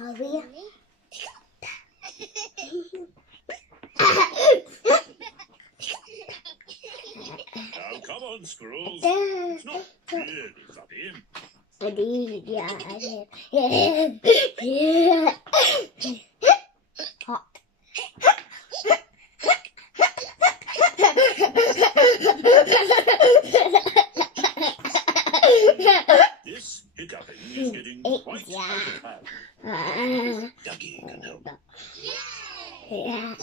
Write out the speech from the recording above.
Are we? Now come on, squirrels. It's not really funny. This hiccuping is getting quite out of hand. Ducky can help. Yeah.